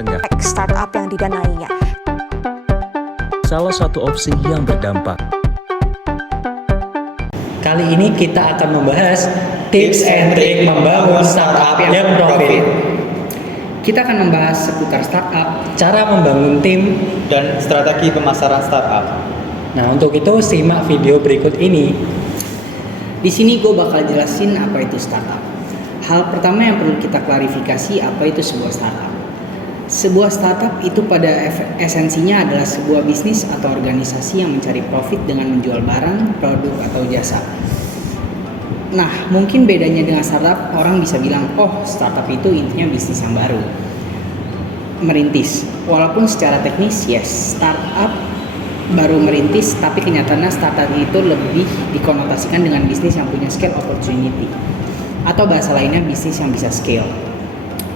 Tengah. Startup yang didanainya. Salah satu opsi yang berdampak. Kali ini kita akan membahas tips and trick membangun startup yang profit. Kita akan membahas seputar startup, Cara membangun tim. dan strategi pemasaran startup. Nah, untuk itu simak video berikut ini. Di sini gue bakal jelasin apa itu startup. Hal pertama yang perlu kita klarifikasi apa itu sebuah startup. Sebuah startup itu pada esensinya adalah sebuah bisnis atau organisasi yang mencari profit dengan menjual barang, produk, atau jasa. Nah, mungkin bedanya dengan startup, orang bisa bilang, oh startup itu intinya bisnis yang baru, merintis. Walaupun secara teknis, yes, startup baru merintis, tapi kenyataannya startup itu lebih dikonotasikan dengan bisnis yang punya scale opportunity. Atau bahasa lainnya bisnis yang bisa scale.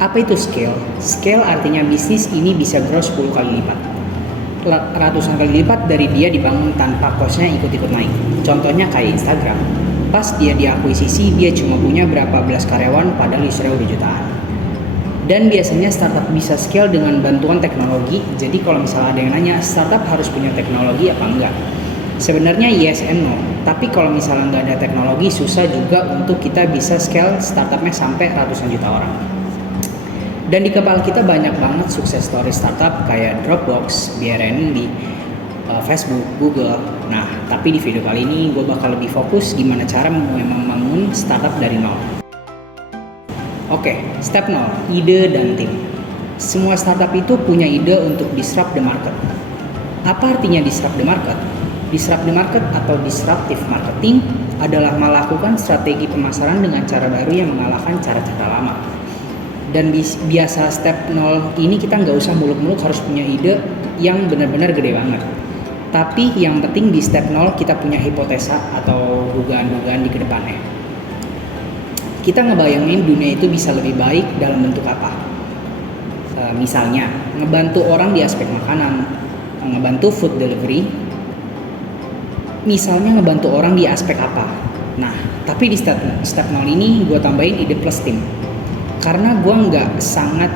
Apa itu scale? Scale artinya bisnis ini bisa grow 10 kali lipat. Ratusan kali lipat dari dia dibangun tanpa costnya ikut-ikut naik. Contohnya kayak Instagram. Pas dia diakuisisi, dia cuma punya berapa belas karyawan padahal usernya udah jutaan. Dan biasanya startup bisa scale dengan bantuan teknologi. Jadi kalau misalnya ada yang nanya, startup harus punya teknologi apa enggak? Sebenarnya yes and no. Tapi kalau misalnya nggak ada teknologi, susah juga untuk kita bisa scale startupnya sampai ratusan juta orang. Dan di kepala kita banyak banget sukses story startup kayak Dropbox, BNB, Facebook, Google. Nah, tapi di video kali ini gue bakal lebih fokus gimana cara membangun startup dari nol. Oke, step 0, ide dan tim. Semua startup itu punya ide untuk disrupt the market. Apa artinya disrupt the market? Disrupt the market atau disruptive marketing adalah melakukan strategi pemasaran dengan cara baru yang mengalahkan cara-cara lama. Dan biasa step 0 ini kita nggak usah muluk-muluk harus punya ide yang benar-benar gede banget. Tapi yang penting di step 0 kita punya hipotesa atau dugaan-dugaan di kedepannya. Kita ngebayangin dunia itu bisa lebih baik dalam bentuk apa? Misalnya, ngebantu orang di aspek makanan, ngebantu food delivery. Misalnya ngebantu orang di aspek apa? Nah, tapi di step 0 ini gue tambahin ide plus tim. Karena gue sangat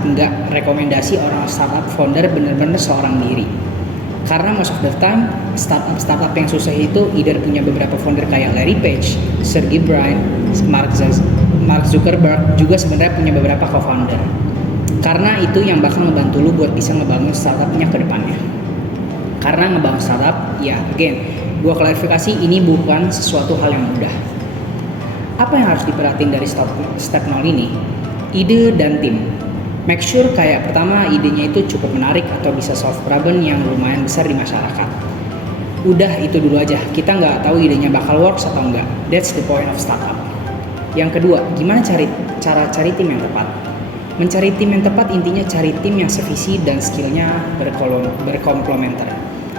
nggak rekomendasi orang startup founder bener-bener seorang diri. Karena most of the time startup yang sukses itu either punya beberapa founder kayak Larry Page, Sergey Brin, Mark Zuckerberg juga sebenarnya punya beberapa co-founder. Karena itu yang bakal ngebantu lu buat bisa ngebangun startupnya ke depannya. Karena ngebangun startup, ya again, gue klarifikasi ini bukan sesuatu hal yang mudah. Apa yang harus diperhatiin dari step 0 ini? Ide dan tim. Make sure kayak pertama idenya itu cukup menarik atau bisa solve problem yang lumayan besar di masyarakat. Udah itu dulu aja, kita nggak tahu idenya bakal works atau enggak. That's the point of startup. Yang kedua, gimana cara cari tim yang tepat? Mencari tim yang tepat intinya cari tim yang sevisi dan skillnya berkomplementer.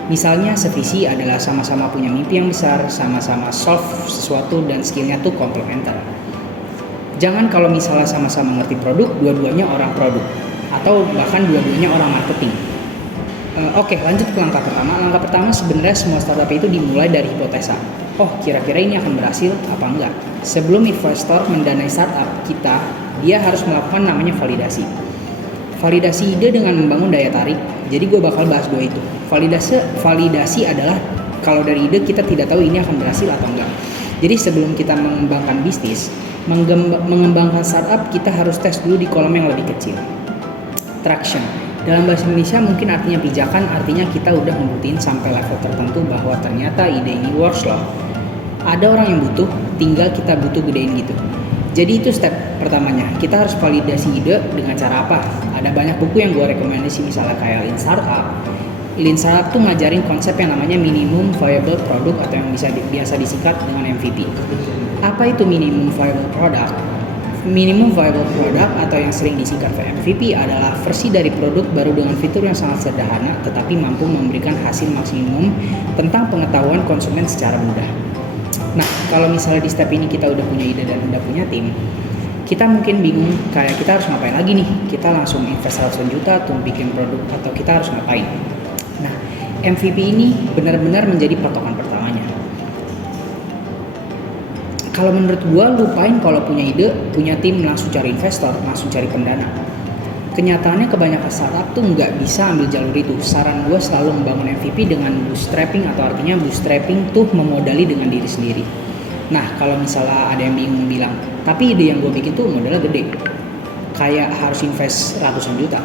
Misalnya sevisi adalah sama-sama punya mimpi yang besar, sama-sama solve sesuatu dan skillnya tuh komplementer. Jangan kalau misalnya sama-sama ngerti produk, dua-duanya orang produk atau bahkan dua-duanya orang marketing. Oke, lanjut ke langkah pertama. Langkah pertama sebenarnya semua startup itu dimulai dari hipotesa. Oh, kira-kira ini akan berhasil apa enggak? Sebelum investor mendanai startup kita, dia harus melakukan namanya validasi. Validasi ide dengan membangun daya tarik. Jadi gue bakal bahas dua itu. Validasi adalah kalau dari ide kita tidak tahu ini akan berhasil atau enggak. Jadi sebelum kita mengembangkan bisnis, mengembangkan startup, kita harus tes dulu di kolom yang lebih kecil. Traction. Dalam bahasa Indonesia mungkin artinya pijakan, artinya kita udah ngebuktiin sampai level tertentu bahwa ternyata ide ini works loh. Ada orang yang butuh, tinggal kita butuh gedein gitu. Jadi itu step pertamanya, kita harus validasi ide dengan cara apa? Ada banyak buku yang gue rekomendasi misalnya kayak Lean Startup. Lean Startup tuh ngajarin konsep yang namanya Minimum Viable Product atau yang biasa disingkat dengan MVP. Apa itu Minimum Viable Product? Minimum Viable Product atau yang sering disingkat MVP adalah versi dari produk baru dengan fitur yang sangat sederhana tetapi mampu memberikan hasil maksimum tentang pengetahuan konsumen secara mudah. Nah, kalau misalnya di step ini kita udah punya ide dan udah punya tim, kita mungkin bingung kayak kita harus ngapain lagi nih? Kita langsung invest 100 juta untuk bikin produk atau kita harus ngapain? Nah, MVP ini benar-benar menjadi patokan pertamanya. Kalau menurut gua lupain kalau punya ide, punya tim, langsung cari investor, langsung cari pendana. Kenyataannya kebanyakan startup tuh nggak bisa ambil jalur itu. Saran gue selalu membangun MVP dengan bootstrapping, atau artinya bootstrapping tuh memodali dengan diri sendiri. Nah, kalau misalnya ada yang bingung bilang, tapi ide yang gue bikin tuh modalnya gede, kayak harus invest ratusan juta.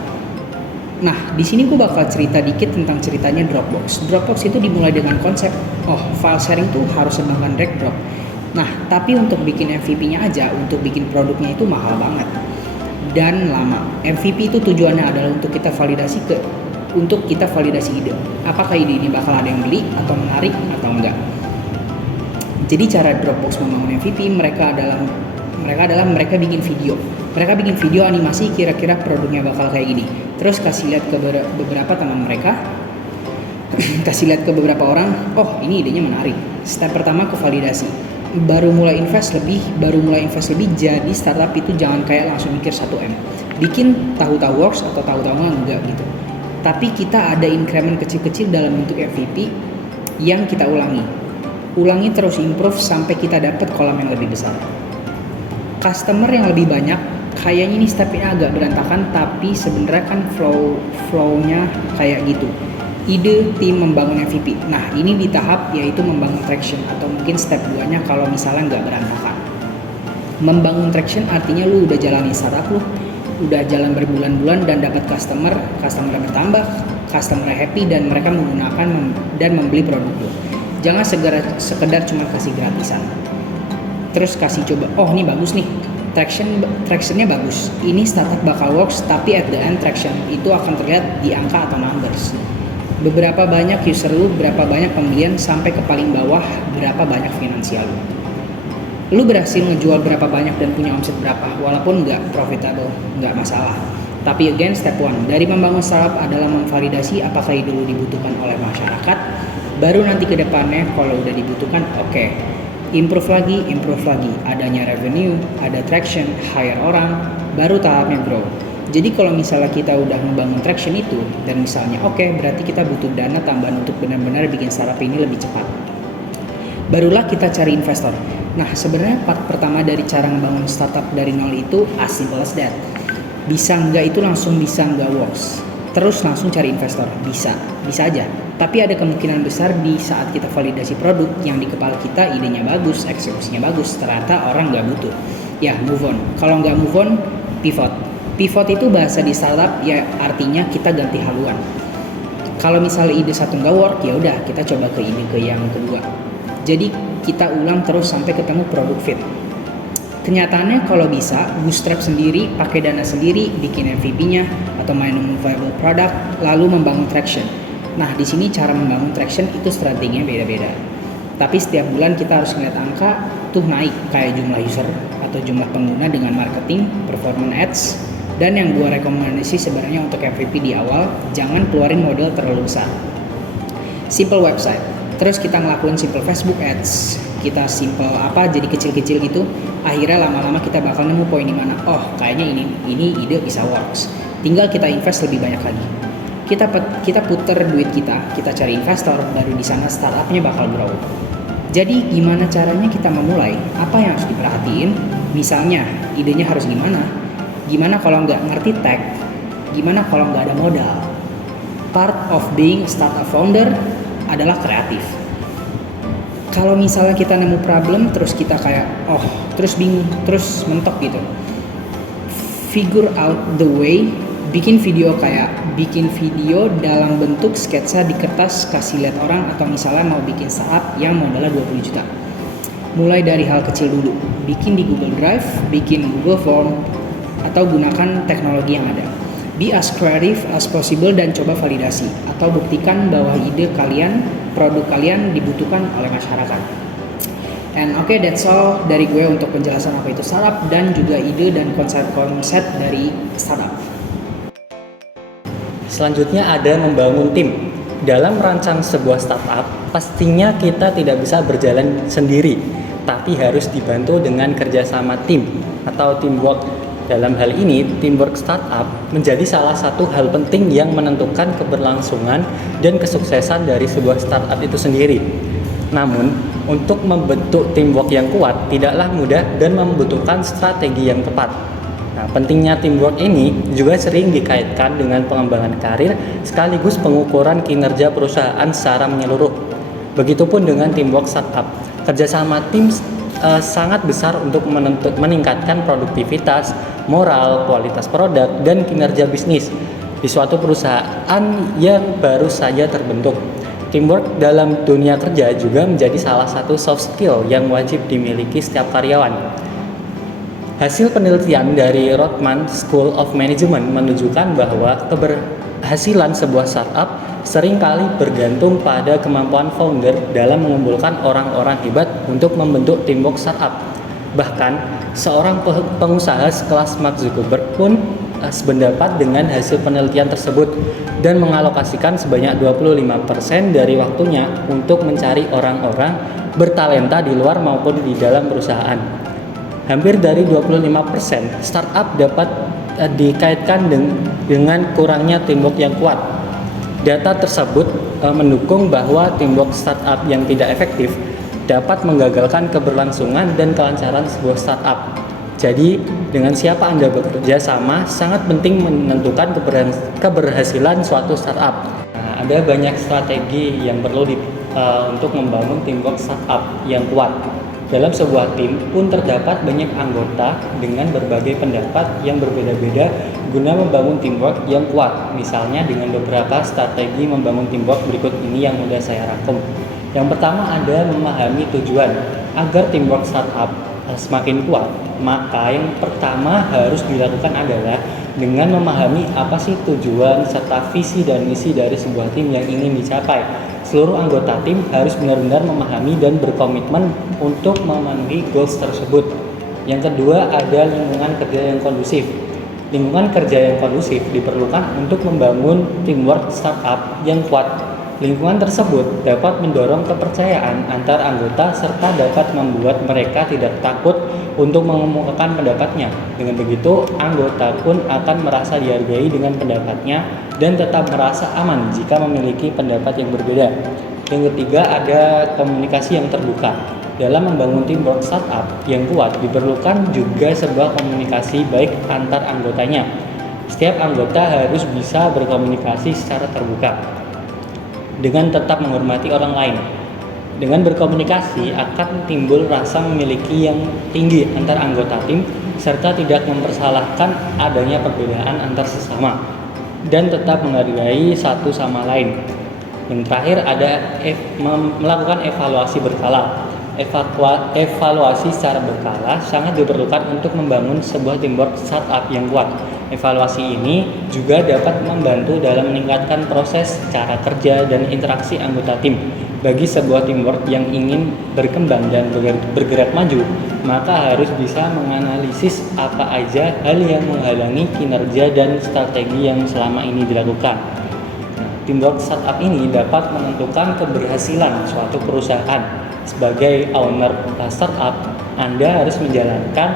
Nah, di sini gue bakal cerita dikit tentang ceritanya Dropbox. Dropbox itu dimulai dengan konsep, file sharing tuh harus sebangan drag drop. Nah, tapi untuk bikin MVP-nya aja, untuk bikin produknya itu mahal banget dan lama. MVP itu tujuannya adalah untuk kita validasi ide. Apakah ide ini bakal ada yang beli atau menarik atau enggak. Jadi cara Dropbox membangun MVP, mereka bikin video. Mereka bikin video animasi kira-kira produknya bakal kayak gini. Terus kasih lihat ke beberapa teman mereka, kasih lihat ke beberapa orang, ini idenya menarik. Step pertama ke validasi. Baru mulai invest lebih, jadi startup itu jangan kayak langsung mikir 1M. Bikin tahu-tahu works atau tahu-tahu enggak gitu. Tapi kita ada increment kecil-kecil dalam bentuk MVP yang kita ulangi terus, improve sampai kita dapat kolam yang lebih besar. Customer yang lebih banyak, kayaknya ini stepnya agak berantakan, tapi sebenarnya kan flow-nya kayak gitu. Ide tim membangun MVP. Nah, ini di tahap yaitu membangun traction, atau mungkin step 2-nya kalau misalnya nggak berantakan. Membangun traction artinya lu udah jalanin startup lu, udah jalan berbulan-bulan dan dapat customer bertambah, customer happy dan mereka menggunakan dan membeli produk lu. Jangan sekedar cuma kasih gratisan. Terus kasih coba, ini bagus nih, tractionnya bagus, ini startup bakal works, tapi at the end traction itu akan terlihat di angka atau numbers. Beberapa banyak user lu, berapa banyak pembelian, sampai ke paling bawah berapa banyak finansial lu. Lu berhasil ngejual berapa banyak dan punya omset berapa, walaupun nggak profitable, nggak masalah. Tapi again, step 1 dari membangun startup adalah memvalidasi apakah ide lu dibutuhkan oleh masyarakat. Baru nanti ke depannya kalau udah dibutuhkan, improve lagi, adanya revenue, ada traction, hire orang, baru tahapnya grow. Jadi kalau misalnya kita udah membangun traction itu, dan misalnya berarti kita butuh dana tambahan untuk benar-benar bikin startup ini lebih cepat. Barulah kita cari investor. Nah, sebenarnya part pertama dari cara membangun startup dari nol itu as simple as that. Bisa nggak itu langsung bisa nggak works. Terus langsung cari investor, bisa aja. Tapi ada kemungkinan besar di saat kita validasi produk yang di kepala kita idenya bagus, eksekusinya bagus, ternyata orang nggak butuh. Ya move on. Kalau nggak move on, pivot. Pivot itu bahasa di startup, ya artinya kita ganti haluan. Kalau misalnya ide satu nggak work, ya udah kita coba ke yang kedua. Jadi kita ulang terus sampai ketemu produk fit. Kenyataannya kalau bisa bootstrap sendiri, pakai dana sendiri, bikin MVP-nya atau minimum viable product, lalu membangun traction. Nah, di sini cara membangun traction itu strateginya beda-beda. Tapi setiap bulan kita harus ngeliat angka tuh naik, kayak jumlah user atau jumlah pengguna dengan marketing, performance ads, dan yang gue rekomendasi sebenarnya untuk MVP di awal, jangan keluarin modal terlalu besar. Simple website, terus kita ngelakuin simple Facebook ads, kita simple jadi kecil-kecil gitu. Akhirnya lama-lama kita bakal nemu poin di mana, kayaknya ini ide bisa works. Tinggal kita invest lebih banyak lagi. Kita puter duit kita cari investor, baru di sana startupnya bakal grow. Jadi gimana caranya kita memulai? Apa yang harus diperhatiin? Misalnya idenya harus gimana? Gimana kalau nggak ngerti tech? Gimana kalau nggak ada modal? Part of being startup founder adalah kreatif. Kalau misalnya kita nemu problem terus kita kayak terus bingung, terus mentok gitu. Figure out the way, bikin video dalam bentuk sketsa di kertas, kasih lihat orang, atau misalnya mau bikin startup yang modalnya 20 juta. Mulai dari hal kecil dulu, bikin di Google Drive, bikin Google Form, atau gunakan teknologi yang ada. Be as creative as possible dan coba validasi atau buktikan bahwa ide kalian, produk kalian dibutuhkan oleh masyarakat. And that's all dari gue untuk penjelasan apa itu startup dan juga ide dan konsep-konsep dari startup. Selanjutnya ada membangun tim. Dalam merancang sebuah startup, pastinya kita tidak bisa berjalan sendiri, tapi harus dibantu dengan kerjasama tim atau teamwork. Dalam hal ini, teamwork startup menjadi salah satu hal penting yang menentukan keberlangsungan dan kesuksesan dari sebuah startup itu sendiri. Namun, untuk membentuk teamwork yang kuat tidaklah mudah dan membutuhkan strategi yang tepat. Nah, pentingnya teamwork ini juga sering dikaitkan dengan pengembangan karir sekaligus pengukuran kinerja perusahaan secara menyeluruh. Begitupun dengan teamwork startup. Kerjasama tim sangat besar untuk meningkatkan produktivitas, moral, kualitas produk, dan kinerja bisnis di suatu perusahaan yang baru saja terbentuk. Teamwork dalam dunia kerja juga menjadi salah satu soft skill yang wajib dimiliki setiap karyawan. Hasil penelitian dari Rhodes School of Management menunjukkan bahwa keberhasilan sebuah startup seringkali bergantung pada kemampuan founder dalam mengumpulkan orang-orang hebat untuk membentuk teamwork startup. Bahkan, seorang pengusaha sekelas Mark Zuckerberg pun sependapat dengan hasil penelitian tersebut dan mengalokasikan sebanyak 25% dari waktunya untuk mencari orang-orang bertalenta di luar maupun di dalam perusahaan. Hampir dari 25% startup dapat dikaitkan dengan kurangnya teamwork yang kuat. Data tersebut mendukung bahwa teamwork startup yang tidak efektif dapat menggagalkan keberlangsungan dan kelancaran sebuah startup. Jadi, dengan siapa Anda bekerja sama sangat penting menentukan keberhasilan suatu startup. Nah, ada banyak strategi yang perlu untuk membangun teamwork startup yang kuat. Dalam sebuah tim pun terdapat banyak anggota dengan berbagai pendapat yang berbeda-beda guna membangun teamwork yang kuat. Misalnya dengan beberapa strategi membangun teamwork berikut ini yang sudah saya rangkum. Yang pertama ada memahami tujuan. Agar teamwork startup semakin kuat, maka yang pertama harus dilakukan adalah dengan memahami apa sih tujuan serta visi dan misi dari sebuah tim yang ingin dicapai. Seluruh anggota tim harus benar-benar memahami dan berkomitmen untuk memenuhi goals tersebut. Yang kedua ada lingkungan kerja yang kondusif. Lingkungan kerja yang kondusif diperlukan untuk membangun teamwork startup yang kuat. Lingkungan tersebut dapat mendorong kepercayaan antar anggota serta dapat membuat mereka tidak takut untuk mengemukakan pendapatnya. Dengan begitu, anggota pun akan merasa dihargai dengan pendapatnya dan tetap merasa aman jika memiliki pendapat yang berbeda. Yang ketiga ada komunikasi yang terbuka. Dalam membangun teamwork startup yang kuat diperlukan juga sebuah komunikasi baik antar anggotanya. Setiap anggota harus bisa berkomunikasi secara terbuka dengan tetap menghormati orang lain. Dengan berkomunikasi akan timbul rasa memiliki yang tinggi antar anggota tim serta tidak mempersalahkan adanya perbedaan antar sesama dan tetap menghargai satu sama lain. Yang terakhir ada melakukan evaluasi berkala. Evaluasi secara berkala sangat diperlukan untuk membangun sebuah teamwork startup yang kuat. Evaluasi ini juga dapat membantu dalam meningkatkan proses cara kerja dan interaksi anggota tim. Bagi sebuah teamwork yang ingin berkembang dan bergerak maju, maka harus bisa menganalisis apa aja hal yang menghalangi kinerja dan strategi yang selama ini dilakukan. Teamwork startup ini dapat menentukan keberhasilan suatu perusahaan. Sebagai owner startup, Anda harus menjalankan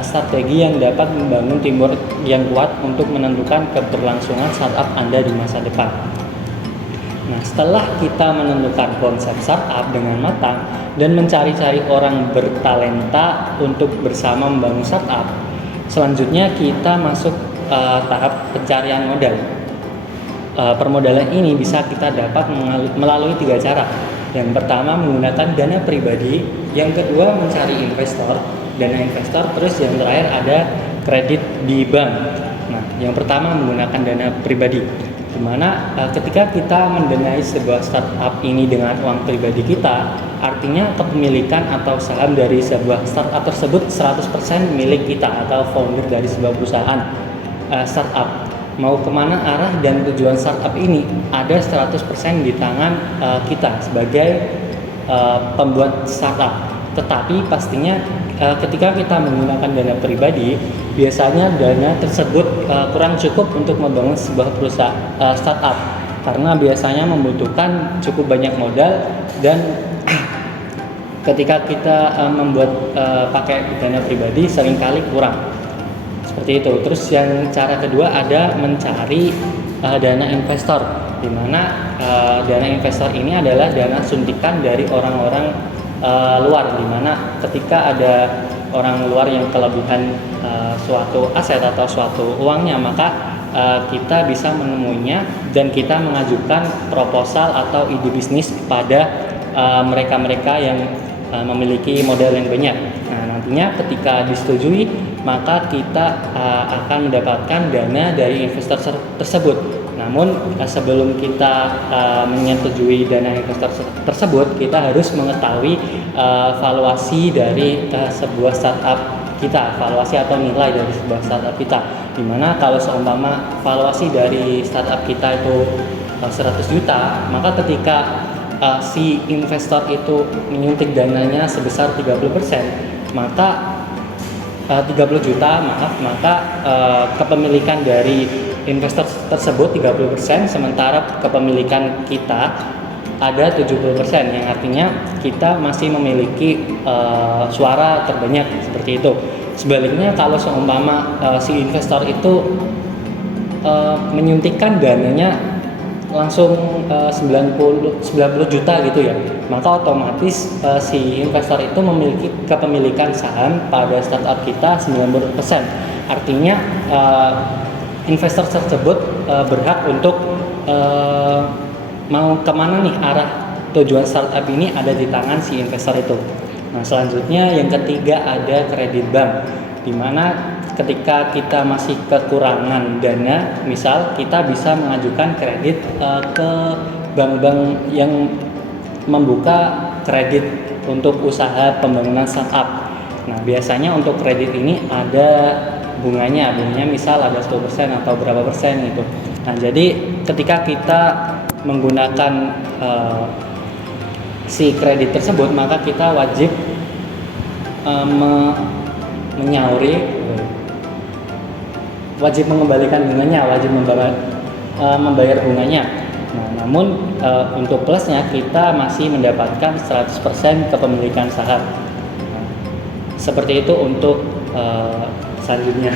strategi yang dapat membangun teamwork yang kuat untuk menentukan keberlangsungan startup Anda di masa depan. Nah, setelah kita menentukan konsep startup dengan matang dan mencari-cari orang bertalenta untuk bersama membangun startup, selanjutnya kita masuk tahap pencarian modal. Permodalan ini bisa kita dapat melalui 3 cara. Yang pertama menggunakan dana pribadi, yang kedua mencari investor, dana investor, terus yang terakhir ada kredit di bank. Nah, yang pertama menggunakan dana pribadi, dimana ketika kita mendanai sebuah startup ini dengan uang pribadi kita, artinya kepemilikan atau saham dari sebuah startup tersebut 100% milik kita atau founder dari sebuah perusahaan startup. Mau kemana arah dan tujuan startup ini ada 100% di tangan kita sebagai pembuat startup. Tetapi pastinya ketika kita menggunakan dana pribadi, biasanya dana tersebut kurang cukup untuk membangun sebuah perusahaan startup karena biasanya membutuhkan cukup banyak modal dan ketika kita membuat pakai dana pribadi seringkali kurang. Seperti itu. Terus yang cara kedua ada mencari dana investor, di mana dana investor ini adalah dana suntikan dari orang-orang luar, di mana ketika ada orang luar yang kelebihan suatu aset atau suatu uangnya, maka kita bisa menemuinya dan kita mengajukan proposal atau ide bisnis kepada mereka-mereka yang memiliki modal yang banyak. Nah, nantinya ketika disetujui, maka kita akan mendapatkan dana dari investor tersebut. Namun sebelum kita menyetujui dana investor tersebut, kita harus mengetahui valuasi dari sebuah startup kita, valuasi atau nilai dari sebuah startup kita. Dimana kalau seumpama valuasi dari startup kita itu 100 juta, maka ketika si investor itu menyuntik dananya sebesar 30%, maka 30 juta, maka kepemilikan dari investor tersebut 30%, sementara kepemilikan kita ada 70%, yang artinya kita masih memiliki suara terbanyak seperti itu. Sebaliknya kalau seumpama si investor itu menyuntikkan dananya langsung 90 juta gitu ya, maka otomatis si investor itu memiliki kepemilikan saham pada startup kita 90%. Artinya investor tersebut berhak untuk mau kemana nih arah tujuan startup ini ada di tangan si investor itu. Nah, selanjutnya yang ketiga ada kredit bank, di mana ketika kita masih kekurangan dana, misal kita bisa mengajukan kredit ke bank-bank yang membuka kredit untuk usaha pembangunan startup. Nah, biasanya untuk kredit ini ada bunganya misal ada 10% atau berapa persen gitu. Nah, jadi ketika kita menggunakan si kredit tersebut, maka kita wajib wajib mengembalikan bunganya, wajib membayar bunganya. Nah, namun untuk plusnya kita masih mendapatkan 100% kepemilikan saham. Nah, seperti itu untuk selanjutnya.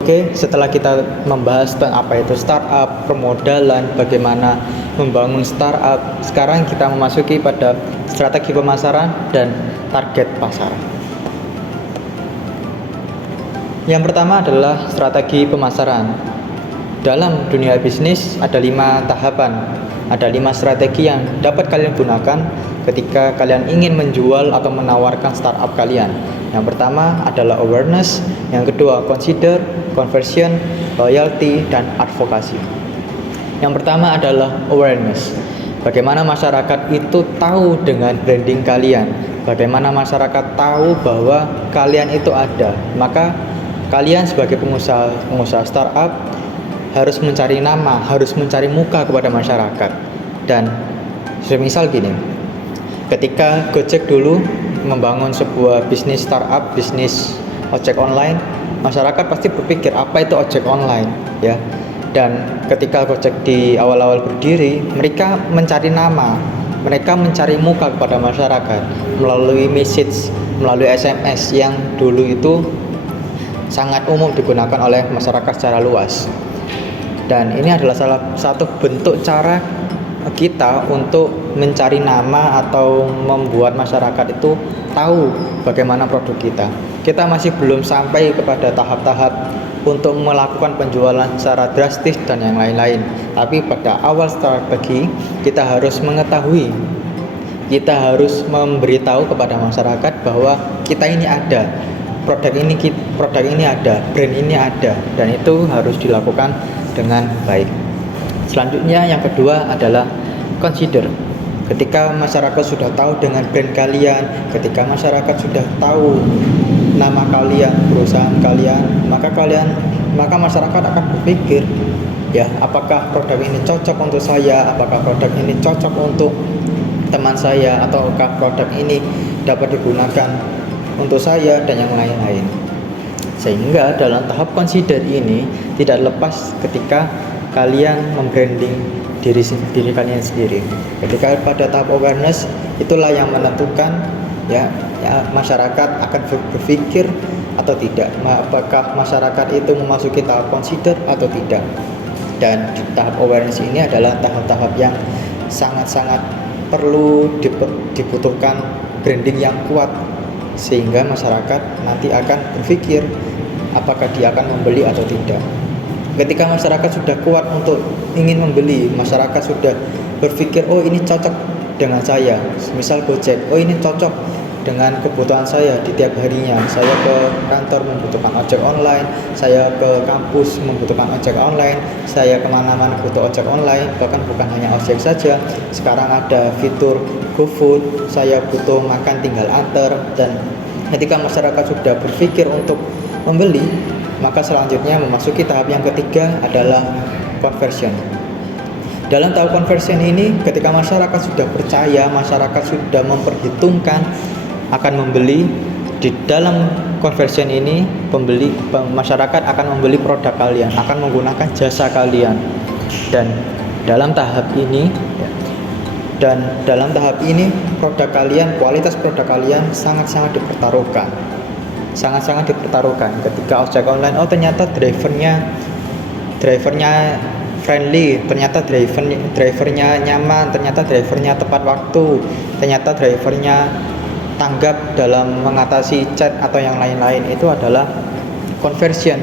Oke, setelah kita membahas tentang apa itu startup, permodalan, bagaimana membangun startup, sekarang kita memasuki pada strategi pemasaran dan target pasar. Yang pertama adalah strategi pemasaran. Dalam dunia bisnis ada 5 tahapan, ada 5 strategi yang dapat kalian gunakan ketika kalian ingin menjual atau menawarkan startup kalian. Yang pertama adalah awareness, yang kedua consider, conversion, loyalty, dan advokasi. Yang pertama adalah awareness. Bagaimana masyarakat itu tahu dengan branding kalian, bagaimana masyarakat tahu bahwa kalian itu ada. Maka kalian sebagai pengusaha startup harus mencari nama, harus mencari muka kepada masyarakat. Dan semisal gini, ketika Gojek dulu membangun sebuah bisnis startup, bisnis ojek online, masyarakat pasti berpikir apa itu ojek online, ya. Dan ketika Gojek di awal-awal berdiri, mereka mencari nama, mereka mencari muka kepada masyarakat melalui message, melalui SMS yang dulu itu sangat umum digunakan oleh masyarakat secara luas. Dan ini adalah salah satu bentuk cara kita untuk mencari nama atau membuat masyarakat itu tahu bagaimana produk kita. Kita masih belum sampai kepada tahap-tahap untuk melakukan penjualan secara drastis dan yang lain-lain. Tapi pada awal strategi kita harus mengetahui, kita harus memberitahu kepada masyarakat bahwa kita ini ada, produk ini ada, brand ini ada, dan itu harus dilakukan dengan baik. Selanjutnya yang kedua adalah consider. Ketika masyarakat sudah tahu dengan brand kalian, ketika masyarakat sudah tahu nama kalian, perusahaan kalian, maka masyarakat akan berpikir, ya, apakah produk ini cocok untuk saya, apakah produk ini cocok untuk teman saya, ataukah produk ini dapat digunakan untuk saya dan yang lain-lain. Sehingga dalam tahap consider ini tidak lepas ketika kalian membranding diri kalian sendiri. Ketika pada tahap awareness, itulah yang menentukan ya masyarakat akan berpikir atau tidak, apakah masyarakat itu memasuki tahap consider atau tidak. Dan di tahap awareness ini adalah tahap-tahap yang sangat-sangat perlu dibutuhkan branding yang kuat, sehingga masyarakat nanti akan berpikir apakah dia akan membeli atau tidak. Ketika masyarakat sudah kuat untuk ingin membeli, masyarakat sudah berpikir, oh ini cocok dengan saya, misal Gojek, oh ini cocok dengan kebutuhan saya di tiap harinya. Saya ke kantor membutuhkan ojek online, saya ke kampus membutuhkan ojek online, saya kemana-mana butuh ojek online. Bahkan bukan hanya ojek saja, sekarang ada fitur GoFood, saya butuh makan tinggal antar. Dan ketika masyarakat sudah berpikir untuk membeli, maka selanjutnya memasuki tahap yang ketiga adalah conversion. Dalam tahap conversion ini, ketika masyarakat sudah percaya, masyarakat sudah memperhitungkan akan membeli, di dalam conversion ini masyarakat akan membeli produk kalian, akan menggunakan jasa kalian. Dan dalam tahap ini produk kalian, kualitas produk kalian sangat-sangat dipertaruhkan. Ketika ojek online, oh ternyata drivernya friendly, ternyata drivernya nyaman, ternyata drivernya tepat waktu, ternyata drivernya tanggap dalam mengatasi chat atau yang lain-lain. Itu adalah conversion.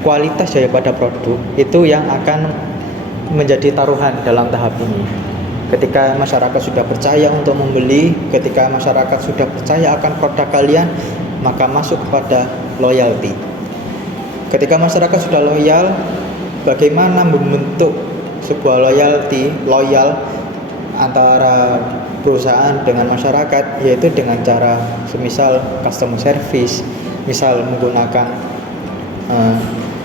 Kualitas daripada produk itu yang akan menjadi taruhan dalam tahap ini. Ketika masyarakat sudah percaya untuk membeli, ketika masyarakat sudah percaya akan produk kalian, maka masuk kepada loyalty. Ketika masyarakat sudah loyal, bagaimana membentuk sebuah loyal antara perusahaan dengan masyarakat, yaitu dengan cara semisal customer service, misal menggunakan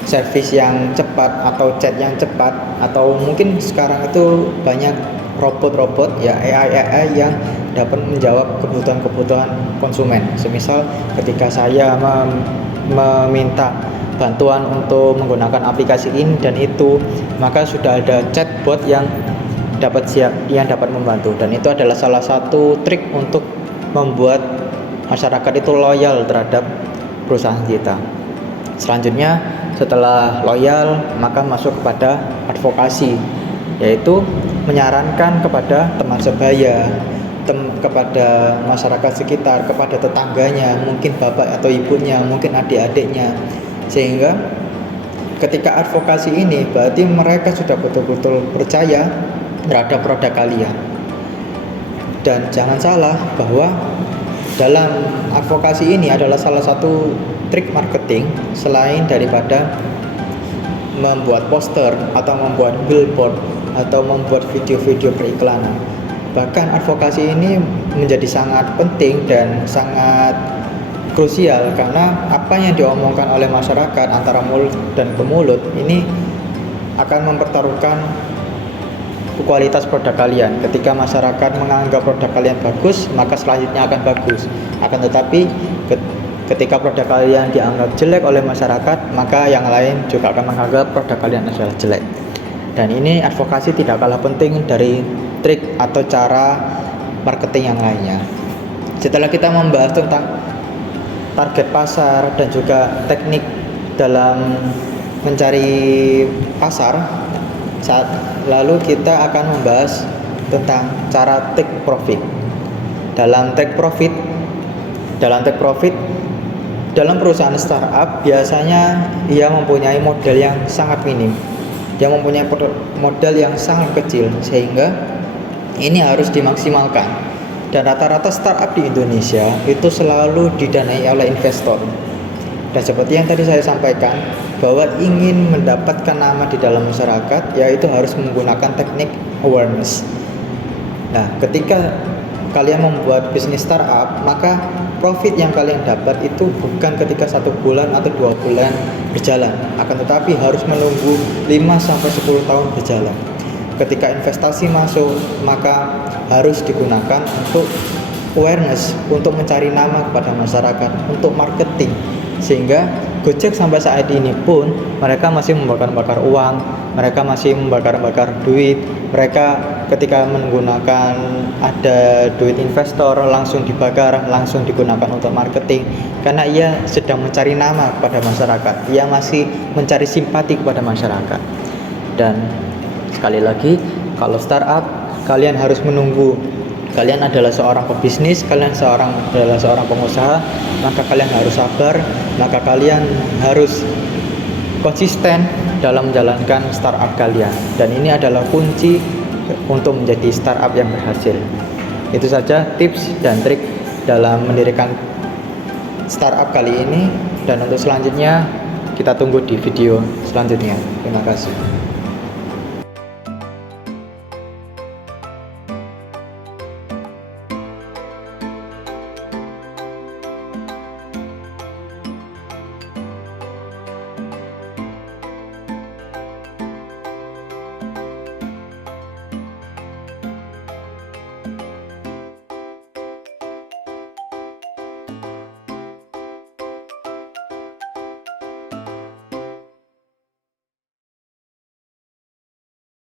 service yang cepat atau chat yang cepat, atau mungkin sekarang itu banyak robot-robot ya, AI yang dapat menjawab kebutuhan konsumen. Semisal ketika saya meminta bantuan untuk menggunakan aplikasi ini dan itu, maka sudah ada chatbot yang dapat membantu. Dan itu adalah salah satu trik untuk membuat masyarakat itu loyal terhadap perusahaan kita. Selanjutnya Setelah loyal, maka masuk kepada advokasi, yaitu menyarankan kepada teman sebaya, kepada masyarakat sekitar, kepada tetangganya, mungkin bapak atau ibunya, mungkin adik-adiknya. Sehingga ketika advokasi ini berarti mereka sudah betul-betul percaya terhadap produk kalian. Dan jangan salah bahwa dalam advokasi ini adalah salah satu trik marketing selain daripada membuat poster atau membuat billboard atau membuat video-video periklanan. Bahkan advokasi ini menjadi sangat penting dan sangat krusial karena apa yang diomongkan oleh masyarakat antara mulut dan ke mulut ini akan mempertaruhkan kualitas produk kalian. Ketika masyarakat menganggap produk kalian bagus, maka selanjutnya akan bagus. Akan tetapi ketika produk kalian dianggap jelek oleh masyarakat, maka yang lain juga akan menganggap produk kalian adalah jelek. Dan ini advokasi tidak kalah penting dari trik atau cara marketing yang lainnya. Setelah kita membahas tentang target pasar dan juga teknik dalam mencari pasar, lalu kita akan membahas tentang cara take profit. Dalam take profit, dalam perusahaan startup biasanya ia mempunyai modal yang sangat minim. Dia mempunyai modal yang sangat kecil sehingga ini harus dimaksimalkan. Dan rata-rata startup di Indonesia itu selalu didanai oleh investor. Dan seperti yang tadi saya sampaikan, bahwa ingin mendapatkan nama di dalam masyarakat, yaitu harus menggunakan teknik awareness. Nah, ketika kalian membuat bisnis startup, maka profit yang kalian dapat itu bukan ketika 1 bulan atau 2 bulan berjalan, akan tetapi harus menunggu 5-10 tahun berjalan. Ketika investasi masuk, maka harus digunakan untuk awareness, untuk mencari nama kepada masyarakat, untuk marketing. Sehingga Gojek sampai saat ini pun mereka masih membakar-bakar uang, mereka masih membakar-bakar duit. Mereka ketika menggunakan ada duit investor langsung dibakar, langsung digunakan untuk marketing, karena ia sedang mencari nama kepada masyarakat, ia masih mencari simpati kepada masyarakat. Dan sekali lagi, kalau startup kalian harus menunggu. Kalian adalah seorang pebisnis, kalian adalah seorang pengusaha, maka kalian harus sabar, maka kalian harus konsisten dalam menjalankan startup kalian. Dan ini adalah kunci untuk menjadi startup yang berhasil. Itu saja tips dan trik dalam mendirikan startup kali ini. Dan untuk selanjutnya kita tunggu di video selanjutnya. Terima kasih.